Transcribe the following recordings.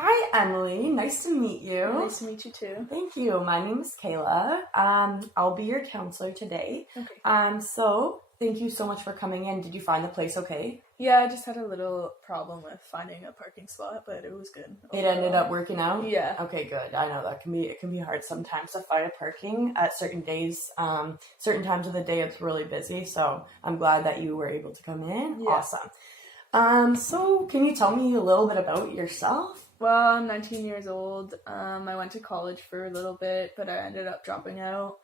Hi, Emily. Nice to meet you. Nice to meet you too. Thank you. My name is Kayla. I'll be your counselor today. Okay. So thank you so much for coming in. Did you find the place okay? Yeah, I just had a little problem with finding a parking spot, but it was good. It ended up working out? Yeah. Okay, good. I know it can be hard sometimes to find a parking at certain days. Certain times of the day it's really busy, so I'm glad that you were able to come in. Yeah. Awesome. So can you tell me a little bit about yourself? Well, I'm 19 years old. I went to college for a little bit, but I ended up dropping out.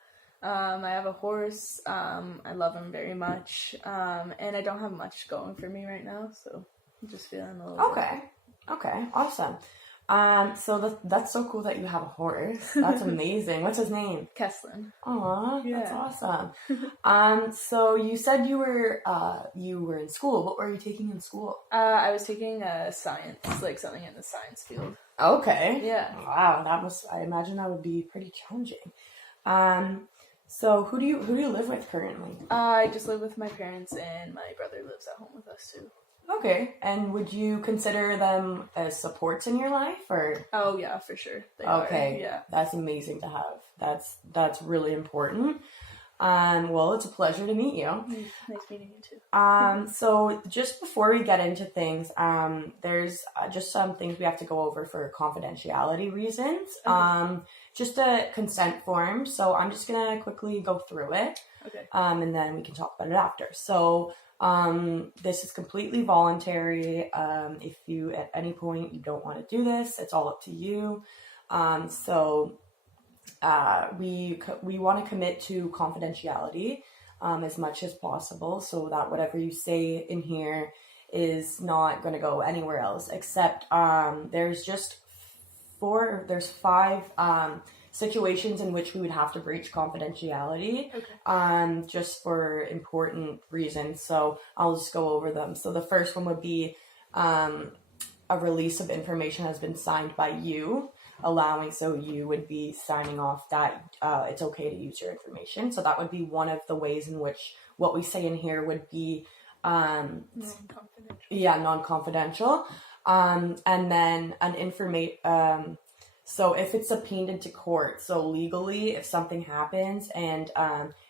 I have a horse. I love him very much. And I don't have much going for me right now, so I'm just feeling a little Okay, awesome. So that's so cool that you have a horse. That's amazing. What's his name? Kesslin. Aw, Yeah. that's awesome. So you said you were in school. What were you taking in school? I was taking science, like something in the science field. Okay. Yeah. Wow, I imagine that would be pretty challenging. So who do you live with currently? I just live with my parents, and my brother lives at home with us too. Okay, and would you consider them as supports in your life, or? Oh yeah, for sure. They Okay, are. Yeah. That's amazing to have. That's really important. Well, it's a pleasure to meet you. Nice meeting you too. So just before we get into things, there's just some things we have to go over for confidentiality reasons. Okay. Just a consent form. So I'm just gonna quickly go through it. Okay. And then we can talk about it after. So, this is completely voluntary. If you at any point you don't want to do this, it's all up to you. We want to commit to confidentiality as much as possible, so that whatever you say in here is not going to go anywhere else. Except there's five situations in which we would have to breach confidentiality, just for important reasons. So I'll just go over them. So the first one would be a release of information has been signed by you, so you would be signing off that it's okay to use your information. So that would be one of the ways in which what we say in here would be Non-confidential. Yeah, non-confidential. And then so if it's subpoenaed into court, so legally, if something happens and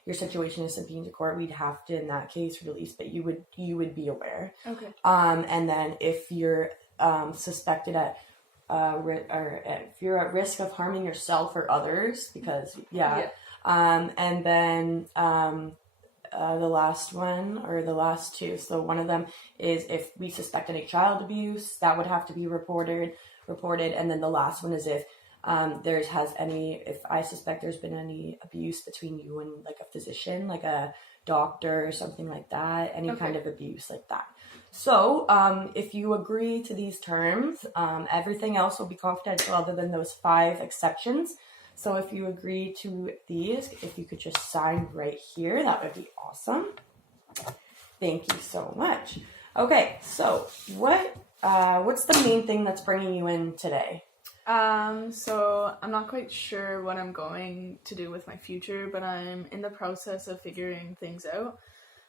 your situation is subpoenaed to court, we'd have to, in that case, release, but you would be aware. Okay. And then if you're suspected if you're at risk of harming yourself or others, because and then the last one, or the last two. So one of them is if we suspect any child abuse, that would have to be reported. And then the last one is if if I suspect there's been any abuse between you and like a physician, like a doctor or something like that, any kind of abuse like that. So if you agree to these terms, everything else will be confidential other than those 5 exceptions. So if you agree to these, if you could just sign right here, that would be awesome. Thank you so much. Okay, so what's the main thing that's bringing you in today? So I'm not quite sure what I'm going to do with my future, but I'm in the process of figuring things out.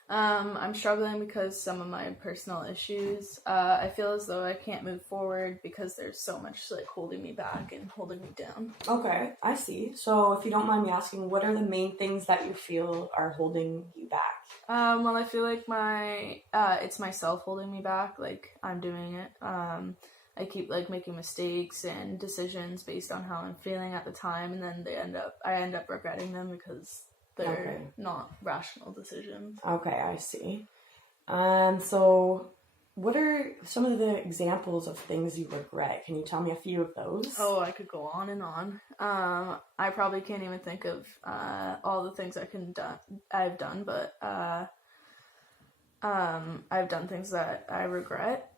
I'm struggling because some of my personal issues. I feel as though I can't move forward because there's so much like holding me back and holding me down. Okay, I see. So if you don't mind me asking, what are the main things that you feel are holding you back? Well, I feel like it's myself holding me back. Like, I'm doing it. I keep like making mistakes and decisions based on how I'm feeling at the time, and then I end up regretting them because they're not rational decisions. Okay, I see. So what are some of the examples of things you regret? Can you tell me a few of those? Oh, I could go on and on. I probably can't even think of all the things I've done, but I've done things that I regret.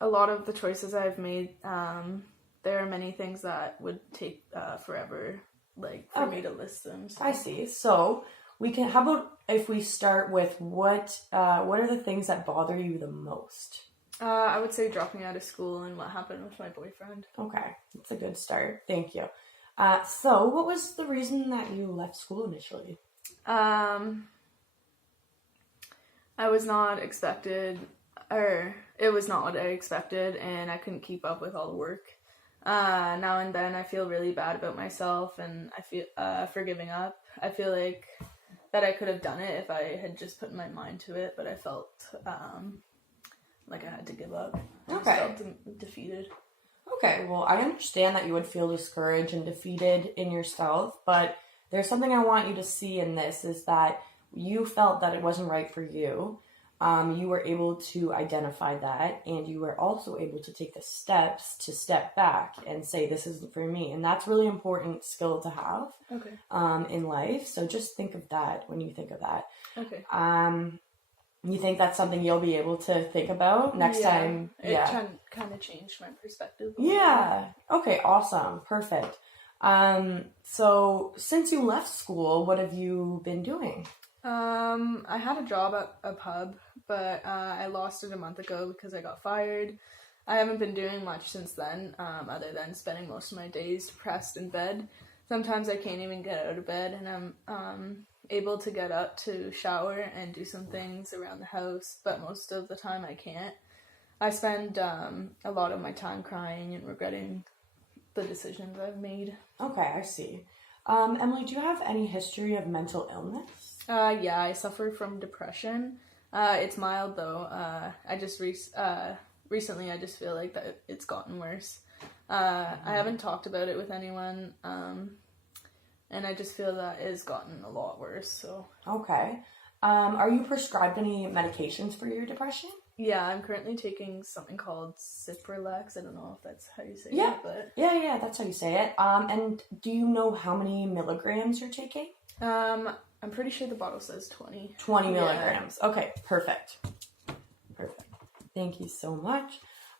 A lot of the choices I've made, there are many things that would take forever, like, for me to list them. So. I see. So how about if we start with what are the things that bother you the most? I would say dropping out of school and what happened with my boyfriend. Okay, that's a good start. Thank you. So what was the reason that you left school initially? I was not expected it was not what I expected, and I couldn't keep up with all the work. Now and then I feel really bad about myself, and I feel for giving up. I feel like that I could have done it if I had just put my mind to it, but I felt like I had to give up. I just felt defeated. Okay, well, I understand that you would feel discouraged and defeated in yourself, but there's something I want you to see in this, is that you felt that it wasn't right for you. You were able to identify that, and you were also able to take the steps to step back and say, this isn't for me. And that's really important skill to have in life. So just think of that when you think of that. Okay. You think that's something you'll be able to think about next time? Yeah. It kind of changed my perspective. Yeah. Okay, awesome. Perfect. So since you left school, what have you been doing? I had a job at a pub, but I lost it a month ago because I got fired. I haven't been doing much since then, other than spending most of my days depressed in bed. Sometimes I can't even get out of bed, and I'm able to get up to shower and do some things around the house, but most of the time I can't. I spend a lot of my time crying and regretting the decisions I've made. Okay, I see. Emily, do you have any history of mental illness? Yeah, I suffer from depression. It's mild though. I just recently I just feel like that it's gotten worse. I haven't talked about it with anyone, and I just feel that it's gotten a lot worse. So okay. Are you prescribed any medications for your depression? Yeah, I'm currently taking something called Cipralex. I don't know if that's how you say it, but yeah, that's how you say it. And do you know how many milligrams you're taking? I'm pretty sure the bottle says 20. 20 milligrams. Okay, perfect. Thank you so much.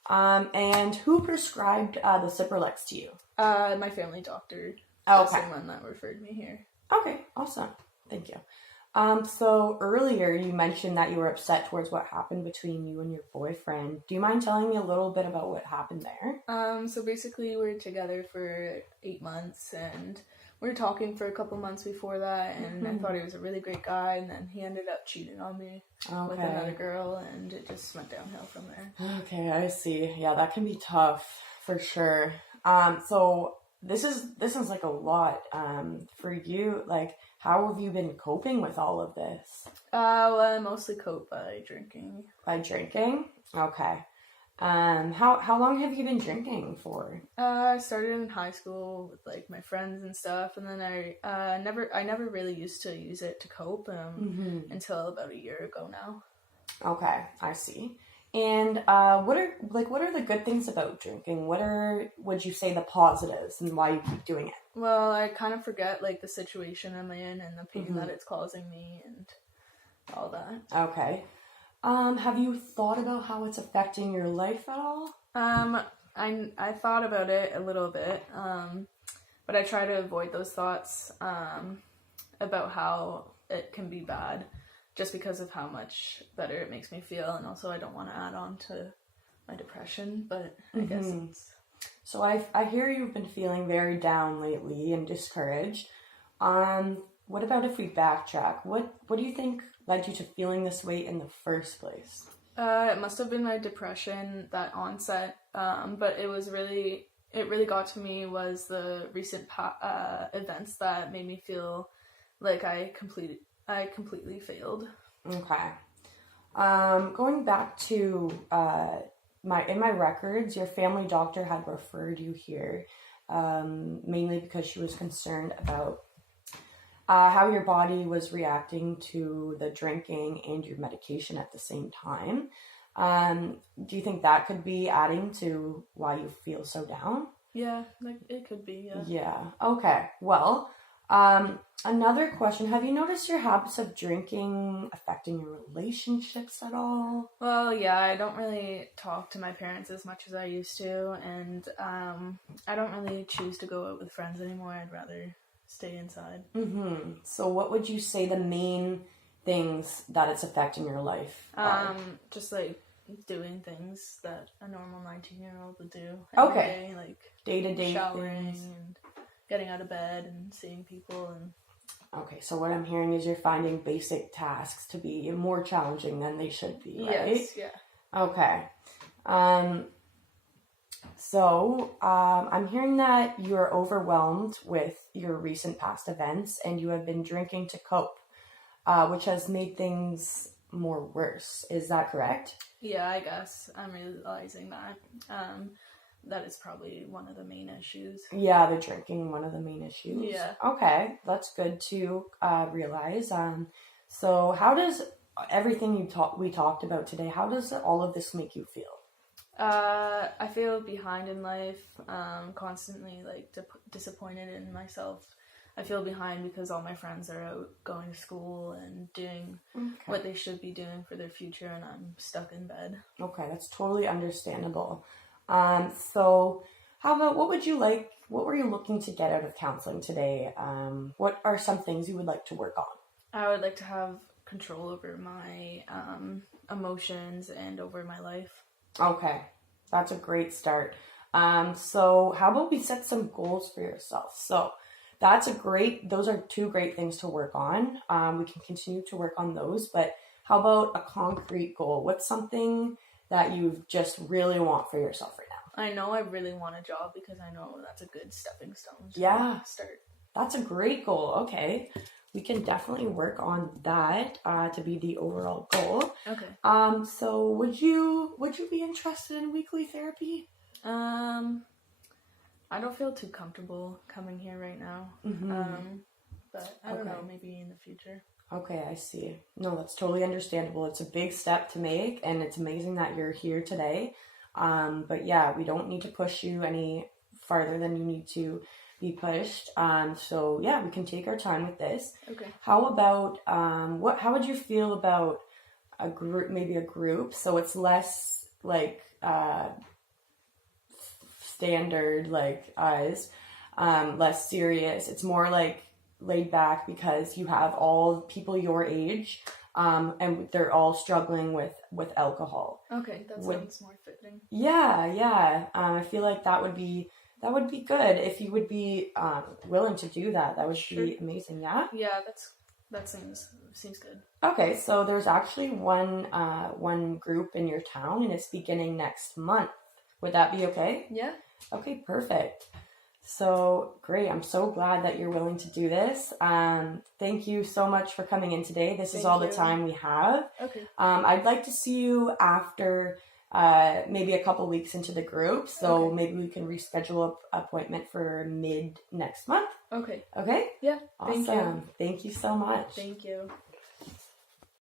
And who prescribed the Cipralex to you? My family doctor. Okay. That's the one that referred me here. Okay, awesome. Thank you. So earlier you mentioned that you were upset towards what happened between you and your boyfriend. Do you mind telling me a little bit about what happened there? So basically we were together for 8 months, and we were talking for a couple months before that, and I thought he was a really great guy, and then he ended up cheating on me with another girl, and it just went downhill from there. Okay, I see. Yeah, that can be tough for sure. So this is like a lot for you. Like, how have you been coping with all of this? Well, I mostly cope by drinking. By drinking? Okay. How long have you been drinking for? I started in high school with like my friends and stuff, and then I never really used to use it to cope until about a year ago now. Okay, I see. And what are the good things about drinking? Would you say the positives and why you keep doing it? Well, I kind of forget like the situation I'm in and the pain that it's causing me and all that. Okay. Have you thought about how it's affecting your life at all? I thought about it a little bit, but I try to avoid those thoughts about how it can be bad, just because of how much better it makes me feel, and also I don't want to add on to my depression, but I guess it's... So I hear you've been feeling very down lately and discouraged. What about if we backtrack? What do you think led you to feeling this way in the first place? It must have been my depression, that onset, but it really got to me was the recent events that made me feel like I completely failed. Okay. Going back to in my records, your family doctor had referred you here, mainly because she was concerned about how your body was reacting to the drinking and your medication at the same time. Do you think that could be adding to why you feel so down? Yeah, like it could be, yeah. Yeah, okay. Well, another question. Have you noticed your habits of drinking affecting your relationships at all? Well, yeah, I don't really talk to my parents as much as I used to, and I don't really choose to go out with friends anymore. I'd rather stay inside. So what would you say the main things that it's affecting your life are? Just like doing things that a normal 19-year-old would do every day, like day-to-day showering things. And getting out of bed and seeing people. And okay, so what I'm hearing is you're finding basic tasks to be more challenging than they should be, right? Yes, yeah. Okay. I'm hearing that you're overwhelmed with your recent past events and you have been drinking to cope, which has made things more worse. Is that correct? Yeah, I guess I'm realizing that. That is probably one of the main issues. Yeah, the drinking, one of the main issues. Yeah. Okay, that's good to realize. So how does everything we talked about today, how does all of this make you feel? I feel behind in life, constantly like disappointed in myself. I feel behind because all my friends are out going to school and doing what they should be doing for their future, and I'm stuck in bed. Okay, that's totally understandable. So how about what were you looking to get out of counseling today? What are some things you would like to work on? I would like to have control over my emotions and over my life. Okay, that's a great start. So how about we set some goals for yourself? So those are two great things to work on. We can continue to work on those, but how about a concrete goal? What's something that you just really want for yourself right now? I know I really want a job because I know that's a good stepping stone to start. That's a great goal. Okay. We can definitely work on that to be the overall goal. Okay. So would you be interested in weekly therapy? I don't feel too comfortable coming here right now. But I don't know, maybe in the future. Okay, I see. No, that's totally understandable. It's a big step to make, and it's amazing that you're here today. But yeah, we don't need to push you any farther than you need to be pushed. So yeah, we can take our time with this. Okay. How about how would you feel about a group, maybe a group? So it's less like standard like us, less serious. It's more like laid back because you have all people your age, and they're all struggling with alcohol. Okay, that sounds more fitting. Yeah. I feel like that would be good if you would be willing to do that. That would be amazing. Yeah. Yeah, that seems good. Okay, so there's actually one group in your town, and it's beginning next month. Would that be okay? Yeah. Okay, perfect. So great. I'm so glad that you're willing to do this. Thank you so much for coming in today. This is all the time we have. Okay. I'd like to see you after maybe a couple weeks into the group. So maybe we can reschedule an appointment for mid next month. Okay. Okay? Yeah. Awesome. Thank you so much. Thank you.